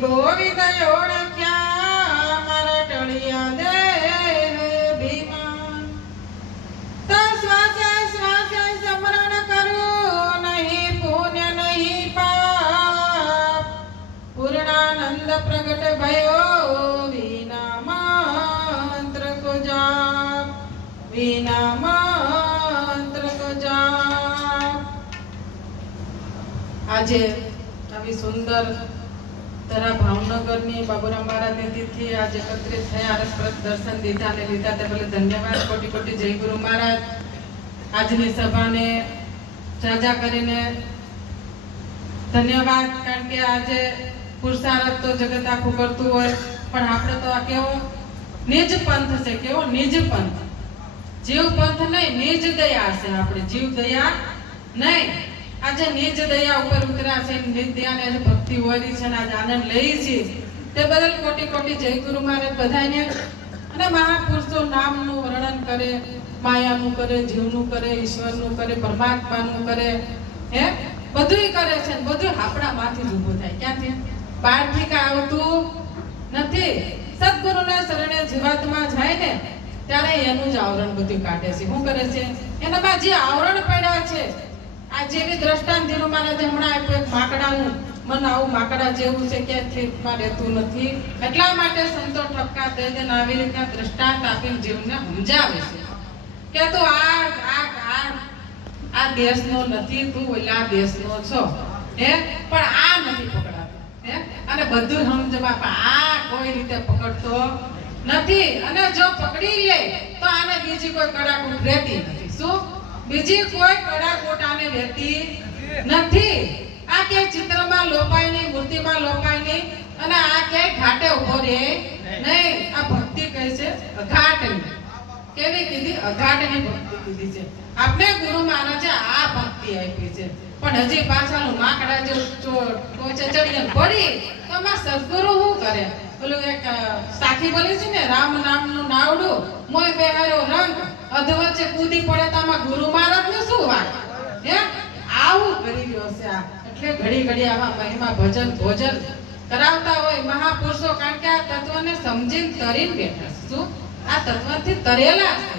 ગોવિંદ ઓળખ્યા મારા ટળિયા દેહ ભીમા તો શ્વાસે શ્વાસે સ્મરણ કરું નહીં પુણ્ય નહીં પાપ પૂર્ણાનંદ પ્રગટ ભયો વિના મંત્ર કો જાપ વિના મંત્ર કો જાપ। આજે આવી સુંદર તરા ભાવનગરની બાબુરામ મહારાજની તિથિ આજે એકત્રિત થયા રસપ્રદ દર્શન દીધા અને લીધા તે બદલ ધન્યવાદ કોટી કોટી જય ગુરુ મહારાજ। આજની સભાને સાજા કરીને ધન્યવાદ, કારણ કે આજે પુરુષાર્થ તો જગત આખું કરતું હોય પણ આપણે તો આ કેવો નિજ પંથ છે, કેવો નિજ પંથ, જીવ પંથ નહીં નિજ દયા છે, આપણે જીવ દયા નહીં। આજે નિજ દયા ઉપર ઉતર્યા છે, નિજ દયાને આજે ભક્તિ હોરી છે, આજે આનંદ લઈ છે તે બદલ કોટી કોટી જય ગુરુ મહારાજ બધાને। અને મહાપુરુષો નામનું વર્ણન કરે, માયાનું કરે, જીવનું કરે, ઈશ્વરનું કરે, પરમાત્માનું કરે, હે બધુંય કરે છે, બધું આપણામાંથી જ ઊભું થાય। ક્યાંથી? બહારથી કાંઈ આવતું નથી। સદગુરુના શરણે જીવાત્મા જાય ને ત્યારે એનું જ આવરણ બધું કાઢે છે। શું કરે છે? એનામાં જે આવરણ પડ્યા છે, આ જેવી દ્રષ્ટાંત ધીરુ મહારાજે હમણાં આપ્યું એક માકડાનું, મન આવું માકડા જેવું છે કે થીમાં રહેતું નથી, એટલા માટે સંતો ઠપકા દે દે આવી રીતના દ્રષ્ટાંત આપીને જીવને સમજાવે છે કે તું આ દેશનો નથી, તું ઓલા દેશનો છો, હે પણ આ નથી પકડાતો, હે અને બધું સમજવા આ કોઈ રીતે પકડતો નથી, અને જો પકડી લે તો આને બીજી કોઈ કડાકૂટ રહેતી નથી। શું? બીજી કોઈ કડાકૂટ આને રહેતી નથી। આ કે ચિત્રમાં લોપાય નહીં, મૂર્તિમાં લોપાય નહીં, અને આ કે ઘાટે ઉભો રહે નહીં। આ ભક્તિ કહે છે અઘાટની। કેવી કીધી? અઘાટની ભક્તિ કીધી છે। આપણે ગુરુ મહારાજે આ ભક્તિ આપી છે, પણ હજી પાછળનું માકડા જેવું ટોચે ચડીને પડી તો આમાં સદગુરુ શું કરે? પેલું એક સાખી બોલી છે ને, રામ નામનું નાવડું મોય બેહારો રંગ અધવચ્ચે કૂદી પડે તો આમાં ગુરુ મહારાજનું શું વાત? હે આવું કરી રહ્યો છે આ। એટલે ઘડી ઘડી આવા મહિમા ભજન ભોજન કરાવતા હોય મહાપુરુષો, કારણ કે આ તત્વને સમજીને તરીને બેઠા છે। શું? આ તત્વથી તરેલા છે।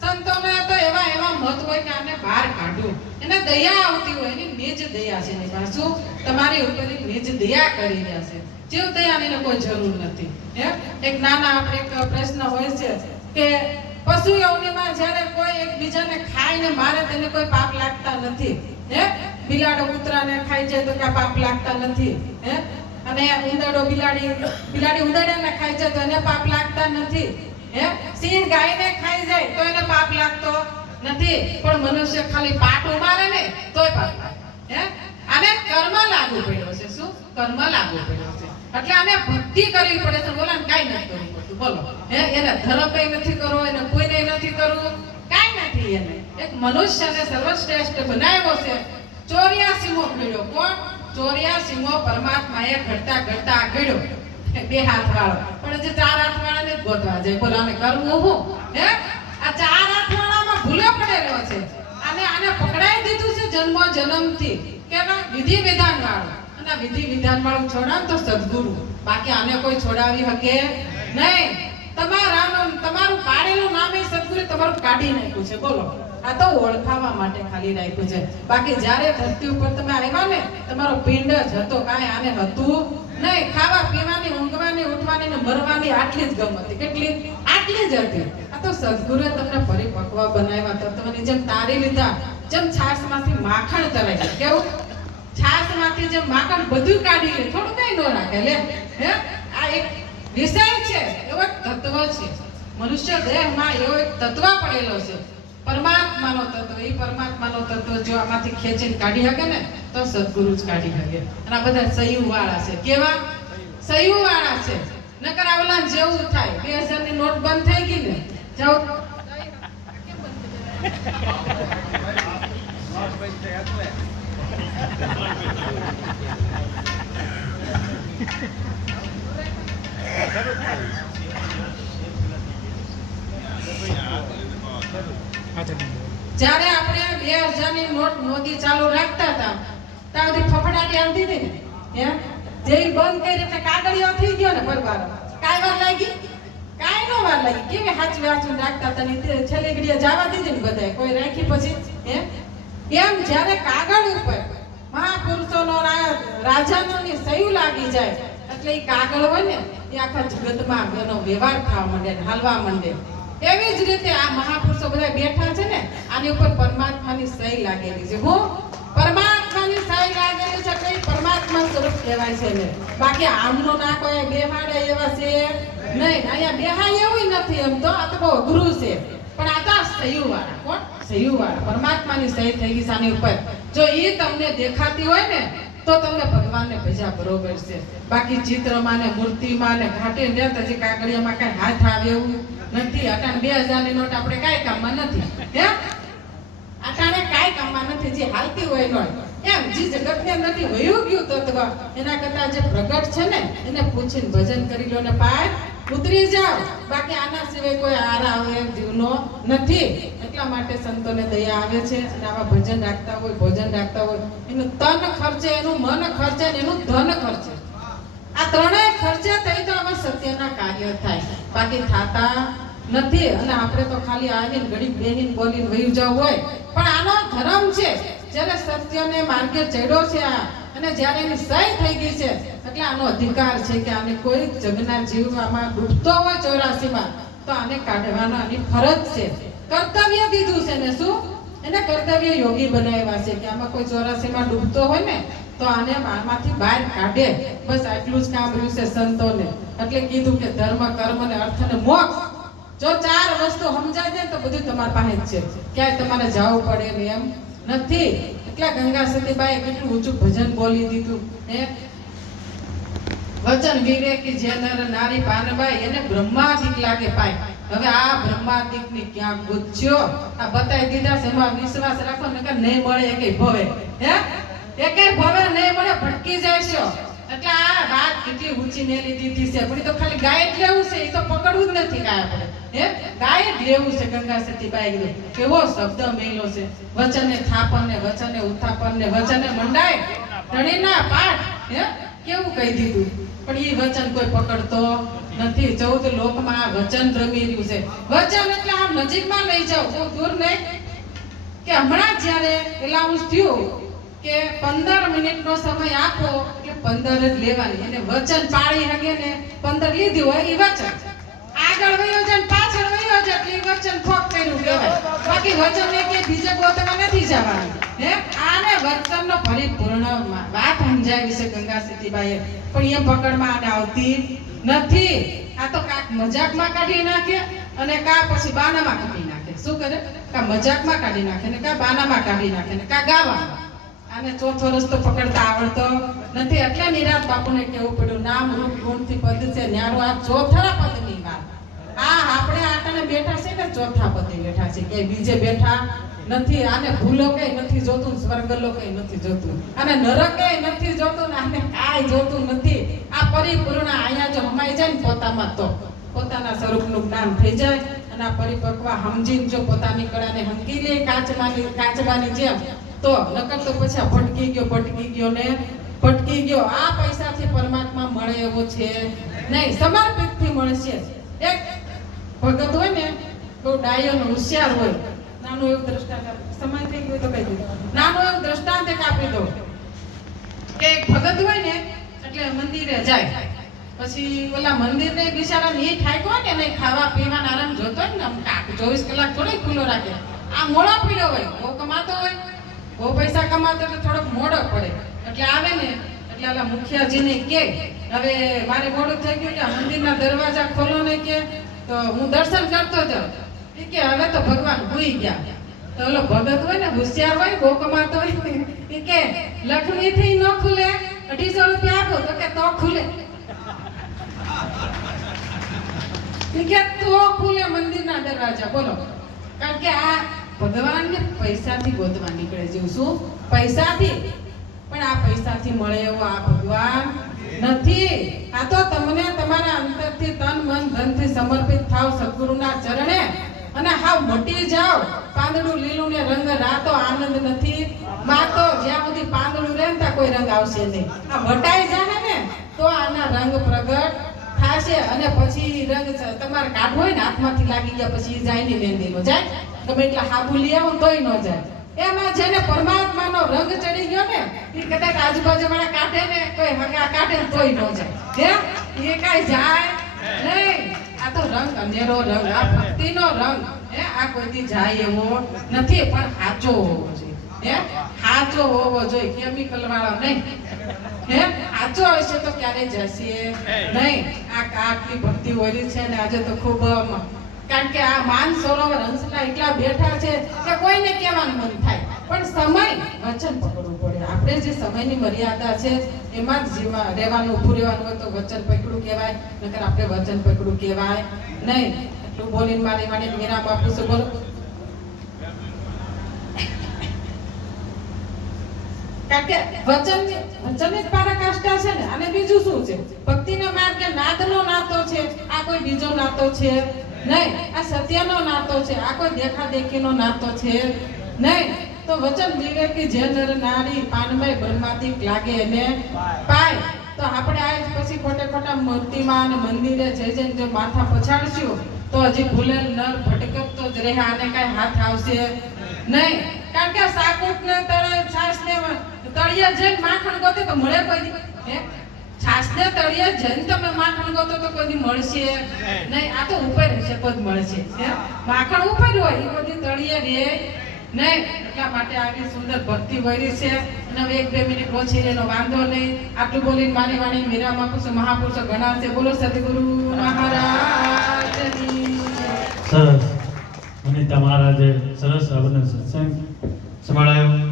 સંતોને તો એવા મત હોય કે આને બહાર કાઢું, એને દયા આવતી હોય, એની નિજ દયા છે એની પાસે। શું? તમારી ઉપર નિજ દયા કરી રહ્યા છે, જીવ દયાની કોઈ જરૂર નથી। હે એક નાના આપણે એક પ્રશ્ન હોય છે કે પશુ યોનિમાં જ્યારે કોઈ એકબીજાને ખાઈને મારે તેને કોઈ પાપ લાગતા નથી, હે બિલાડો કૂતરાને ખાઈ જાય તો કે પાપ લાગતા નથી, હે અને ઉંદરડો બિલાડી ઉંદરડાને ખાઈ જાય તો એને પાપ લાગતા નથી, હે સિંહ ગાયને ખાઈ જાય તો એને પાપ લાગતો નથી, પણ મનુષ્ય ખાલી પાટો મારે ને તોય પાપ લાગે। હે આને કર્મ લાગુ પડ્યો છે। શું? કર્મ લાગુ પડ્યો છે, એટલે આને ભક્તિ કરવી પડે છે, બોલાને કાઈ નથી કરવું પડતું। બોલો, હે એને ધર્મ કઈ નથી કરવો, એને કોઈને નથી કરવું, કાઈ નથી એને। એક મનુષ્યને સર્વશ્રેષ્ઠ બનાવ્યો છે। 84મો ઘડ્યો કોણ? 84મો પરમાત્માએ ઘડતા ઘડતા ઘડ્યો બે હાથ વાળો, પણ જે ચાર હાથ વાળાને જ ગોતવા જાય। બોલો આને કરવું હું? હે આ ચાર હાથ વાળામાં ભૂલો પડેલો છે, આને પકડાઈ દીધું છે જન્મથી કેવા વિધિ વિધાન વાળો, અને વિધિ વિધાન વાળું છોડાવ તો સદગુરુ, બાકી આને કોઈ છોડાવી શકે નહીં। તમારું પાડેલું નામ એ સદગુરુ તમારું કાઢી નાખ્યું છે। બોલો, આ તો ઓળખાવા માટે ખાલી રાખ્યું છે, બાકી જ્યારે ધરતી ઉપર તમે આવ્યા ને તમારો પિંડ જ હતો, કાંઈ આને હતું નહીં। ખાવા પીવાની, ઊંઘવાની, ઉઠવાની ને મરવાની આટલી જ ગમ હતી। કેટલી? આટલી જ હતી। આ તો સદગુરુએ તમને પરિપક્વ બનાવ્યા, તત્વની જેમ તારી લીધા, જેમ છાશમાંથી માખણ તરાય છે। કેવું? છાશમાંથી જેમ માખણ બધું કાઢી લે, થોડું કઈ ન રાખે લે। હે આ એક વિષય છે, એવો એક તત્વ છે મનુષ્ય દેહમાં, એવો એક તત્વ પડેલો છે પરમાત્માનો તત્વ। એ પરમાત્માનો તત્વ જો આમાંથી ખેંચીને કાઢી શકે ને તો સદગુરુ જ કાઢી શકે। અને આ બધા સયું વાળા છે। કેવા? સયું વાળા છે, નકર આવલા જેવું થાય 2000 ની નોટ બંધ થઈ ગઈ ને જાવ જ્યારે આપણે 2000 ની નોટ મોદી ચાલુ રાખતા હતા ત્યાં સુધી ફફડાટી આવતી હતી ને, જેવી બંધ કરી એટલે કાગળિયો થઈ ગયો ને પરવારો. કાઈ વાર લાગી? કાઈ નો વાર લાગી. કેવી હાચવી હાચવી રાખતા હતા ને છેલ્લી ઘડીએ જવા દીધી ને બધાય. કોઈ રાખી પછી હે? એમ જ્યારે કાગળ ઉપર મહાપુરુષોનો રાજાનોની સહી લાગી જાય એટલે એ કાગળ હોય ને એ આખા જગતમાં એનો વ્યવહાર થવા માંડે ને હાલવા માંડે. એવી જ રીતે આ મહાપુરુષો બધા બેઠા છે ને આની ઉપર પરમાત્માની સહી લાગેલી છે. હું પરમાત્માની સહી લાગેલી છે કઈ પરમાત્મા સ્વરૂપ કહેવાય છે ને. બાકી આમનો ના કોઈ બેહાડે એવા છે નહીં. અહીંયા બેહાય એવું નથી. એમ તો આ તો બહુ અઘરું છે. પણ આ તો સહી વાળા કોણ? સહી વાળા પરમાત્માની સહી થઈ ગઈ આની ઉપર. જો એ તમને દેખાતી હોય ને તો તમને ભગવાનને ભજા બરોબર છે. બાકી ચિત્રમાં ને મૂર્તિમાં ને ઘાટે ને હજી કાગળિયામાં કઈ હાથ આવે એવું નથી. અટાણે 2000 ની નોટ આપણે કાઈ કામમાં નથી. હે અટાણે કાઈ કામમાં નથી. જે હાલતી હોય નોટ એમ જે જગતને નથી વયું ગયું તત્વ એના કરતા જે પ્રગટ છે ને એને પૂછીને ભજન કરી લો ને પાર ઉતરી જાવ. બાકી આના સિવાય કોઈ આરા આવે જીવનો નથી. એટલા માટે સંતોને દયા આવે છે અને આવા ભજન રાખતા હોય ભોજન રાખતા હોય એનું તન ખર્ચે, એનું મન ખર્ચે ને એનું ધન ખર્ચે. આ ત્રણેય ખર્ચે થઈ તો આવા સત્યના કાર્ય થાય. બાકી થાતા નથી. અને આપણે તો ખાલી આવીને ઘડી બેહીને બોલીને વયું જવું હોય. પણ આનો ધર્મ છે. જ્યારે સત્યને માર્ગે ચડ્યો છે આ અને જ્યારે એની સહી થઈ ગઈ છે એટલે આનો અધિકાર છે કે આને કોઈ જગના જીવમાં ડૂબતો હોય 84માં તો આને કાઢવાનો આની ફરજ છે. કર્તવ્ય દીધું છે ને શું એને કર્તવ્ય યોગી બનાવ્યા છે કે આમાં કોઈ 84માં ડૂબતો હોય ને તો આને આમાંથી બહાર કાઢે. બસ આટલું જ કામ રહ્યું છે સંતોને. એટલે કીધું કે ધર્મ કર્મ ને અર્થ ને મોક્ષ જો 4 વસ્તુ સમજાય જાય તો બધું તમારી પાસે જ છે. ક્યાંય તમારે જવું પડે ને એમ નથી. એટલા ગંગા સતીબાઈએ કેટલું ઊંચું ભજન બોલી દીધું હે. વચન વિવેકી જે નર નારી પાનબાઈ એને બ્રહ્માદિક લાગે પાય. હવે આ બ્રહ્માદિક ની ક્યાં ગુચ્યો આ બતાઈ દીધા છે. એમાં વિશ્વાસ રાખો ને કે નહીં મળે એકે ભવે હે એકે ભવે નહીં મળે ભટકી જાય છે. એટલે આ વાત કેટલી ઊંચી મેલી દીધી છે. પણ એ તો ખાલી ગાય જ લેવું છે. એ તો પકડવું જ નથી કાય આપણે હે ગાય જ લેવું છે. ગંગા સતીબાઈ કેવો શબ્દ મેલો છે. વચને થાપન ને વચને ઉત્થાપન ને વચને મંડાય ધણીના પાઠ હે કેવું કહી દીધું. પણ એ વચન કોઈ પકડતો નથી. 14 લોકમાં આ વચન રમી રહ્યું છે. વચન એટલે આમ નજીકમાં લઈ જાવ બહુ દૂર નહીં. કે હમણાં જ્યારે એલાઉન્સ થયું કે 15 મિનિટનો સમય આપો એટલે 15 જ લેવાની. એને વચન પાળી હગે ને 15 લીધી હોય એ વચન. આગળ વયો જાય પાછળ વયો જાય એટલે વચન ફોક કર્યું કહેવાય. બાકી વચન કે બીજે ગોતવા નથી જવાનું હે. આને વચનનો પરિપૂર્ણ વાત સમજાવી છે ગંગા સતીબાઈએ. પણ એ પકડમાં આને આવતી નથી. આ તો કાક મજાકમાં કાઢી નાખે અને કા પછી બાનામાં કાઢી નાખે. શું કરે? કા મજાકમાં કાઢી નાખે ને કા બાનામાં કાઢી નાખે ને કા ગાવામાં. આને ચોથો રસ્તો પકડતા આવડતો નથી. એટલે નિરાત બાપુને કેવું પડ્યું નામ રૂપ ગુણથી પદ છે ન્યારો આ ચોથા પદની વાત. આ આપણે આટાને બેઠા છે ને ચોથા પદે બેઠા છે. કે બીજે બેઠા નથી. આને ભૂલો કઈ નથી જોતું, સ્વર્ગલો કઈ નથી જોતું, આને નરક કઈ નથી જોતું ને આને કાઈ જોતું નથી. આ પરિપૂર્ણ અહીંયા જો હમાઈ જાય ને પોતામાં તો પોતાના સ્વરૂપનું જ્ઞાન થઈ જાય અને આ પરિપક્વ સમજીને જો પોતાની કળાને હંકી લે કાચબાની જેમ તો નકર તો પછી આ ભટકી ગયો ને ભટકી ગયો. આ પૈસાથી પરમાત્મા મળે એવો છે નહીં. સમર્પિતથી મળશે. એક ભગત હોય ને બહુ ડાયો ને હોશિયાર હોય. નાનું એવું દ્રષ્ટાંત સમય થઈ ગયો તો કહી દઉં. નાનું એવું દ્રષ્ટાંત એક આપી દઉં કે એક ભગત હોય ને એટલે મંદિરે જાય. પછી ઓલા મંદિરને બિચારા ની ઠાક્યો હોય ને એને ખાવા પીવાના આરામ જોતો હોય ને 24 કલાક થોડી ખુલ્લો રાખે. આ મોડો પીડ્યો હોય, બહુ કમાતો હોય, બહુ પૈસા કમાતો એટલે થોડોક મોડો પડે. એટલે આવે ને એટલે ઓલા મુખિયાજીને કે હવે મારે મોડું થઈ ગયું કે મંદિરના દરવાજા ખોલો ને કે તો હું દર્શન કરતો જાઉં. કે હવે તો ભગવાન ભૂઈ ગયા. તો ઓલો ભગત હોય ને હોશિયાર હોય, બહુ કમાતો હોય કે લક્ષ્મીથી ન ખુલે 250 રૂપિયા આપો તો કે તો ખુલે. કે તો ખુલે મંદિરના દરવાજા. બોલો. કારણ કે આ ભગવાનને પૈસાથી ગોતવા નીકળે જેવું. શું? પૈસાથી. પણ આ પૈસાથી મળે એવો આ ભગવાન નથી. આ તો તમને તમારા અંતરથી તન મન ધનથી સમર્પિત થાવ સદગુરુના ચરણે અને હાવ મટી જાવ. પાંદડું લીલું ને રંગ રાતો આનંદ નથી. માં તો જ્યાં સુધી પાંદડું રહે ને ત્યાં કોઈ રંગ આવશે નહીં. આ મટાઈ જાય ને તો આના રંગ પ્રગટ થાશે અને પછી રંગ તમારે કાઢવો હોય ને હાથમાંથી લાગી ગયા પછી જાય નહીં મહેંદીનો જાય તમે એટલા હાબુ લઈ આવો તોય ન જાય એમાં જેને પરમાત્માનો રંગ ચડી ગયો ને એ કદાચ આજુબાજુવાળા કાઢે ને કોઈ હગા કાઢે ને તોય ન જાય હે એ કાંઈ જાય નહીં આ તો રંગ અનેરો રંગ આ ભક્તિનો રંગ હે આ કોઈથી જાય એવો નથી પણ સાચો હોવો જોઈએ હે સાચો હોવો જોઈએ કેમિકલ વાળો નહીં હે સાચો હશે તો ક્યારે જશે નહીં આ આટલી ભક્તિ હોરી છે ને આજે તો ખૂબ કારણ કે આ માન સરોવર હંસલા એટલા બેઠા છે કે કોઈને કહેવાનું મન થાય પણ સમય વચન પકડવું પડે આપણે જે સમયની મર્યાદા છે એમાં જ જીવા રહેવાનું ઊભું રહેવાનું હોય તો વચન પકડવું કહેવાય નકર આપણે વચન પકડવું કહેવાય નહીં એટલું બોલીને મારી વિરામ આપું છું બોલો કારણ કે વચન જ પરાકાષ્ઠા છે ને અને બીજું શું છે ભક્તિનો માર્ગ કે નાદનો નાતો છે આ કોઈ બીજો નાતો છે નહીં આ સત્યનો નાતો છે આ કોઈ દેખાદેખીનો નાતો છે નહીં તો વચન વિવેકી જે નર નારી પાનમય બ્રહ્માદિક લાગે એને પાય તો આપણે આ પછી ખોટા મૂર્તિમાં અને મંદિરે જઈને જો માથા પછાડશું તો હજી ભૂલેલ નર ભટકતો જ રહે આને કાંઈ હાથ આવશે નહીં કારણ કે સાકુટને તળે છાશને તળિયે જઈને માખણ ગોતે તો મળે કોઈ હે છાશને તળિયે જઈને તમે માખણ ગોતો તો કોઈ મળશે નહીં આ તો ઉપર હશે તો જ મળશે હે માખણ ઉપર હોય એ બધી તળિયે રહે નહીં એટલા માટે આવી સુંદર ભક્તિ વરી છે અને હવે 1-2 મિનિટ ઓછી એનો વાંધો નહીં આટલું બોલીને મારી વાણી વિરામ આપું છું મહાપુરુષો ઘણા છે બોલો સદગુરુ મહારાજની સરસ અને તમારા જે સરસ આપણને સત્સંગ સંભળાયો